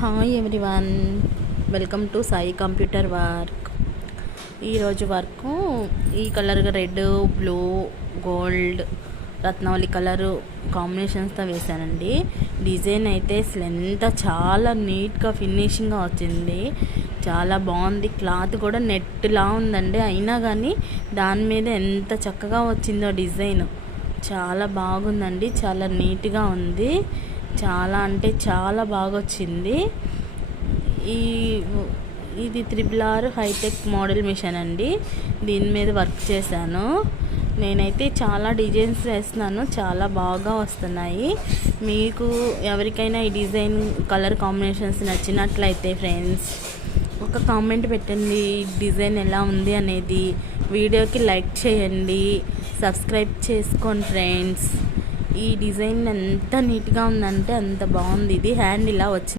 Hi everyone, welcome to Sai computer work. ఈరోజు work ఈ colour red, blue, gold, Ratnavali colour కాంబినేషన్స్తో వేశానండి. డిజైన్ అయితే అసలు చాలా నీట్గా ఫినిషింగ్గా వచ్చింది. చాలా బాగుంది. క్లాత్ కూడా నెట్లా ఉందండి. అయినా కానీ దాని మీద ఎంత చక్కగా వచ్చిందో డిజైన్. చాలా బాగుందండి. చాలా నీట్గా ఉంది. చాలా అంటే చాలా బాగా వచ్చింది. ఇది RRR హైటెక్ మోడల్ మిషన్ అండి. దీని మీద వర్క్ చేశాను. నేనైతే చాలా డిజైన్స్ వేస్తున్నాను. చాలా బాగా వస్తున్నాయి. మీకు ఎవరికైనా ఈ డిజైన్ కలర్ కాంబినేషన్స్ నచ్చినట్లయితే ఫ్రెండ్స్ ఒక కామెంట్ పెట్టండి. డిజైన్ ఎలా ఉంది అనేది. వీడియోకి లైక్ చేయండి, సబ్స్క్రైబ్ చేసుకోండి ఫ్రెండ్స్. ఈ డిజైన్ ఎంత నీట్గా ఉందంటే అంత బాగుంది. ఇది హ్యాండ్ ఇలా వచ్చింది.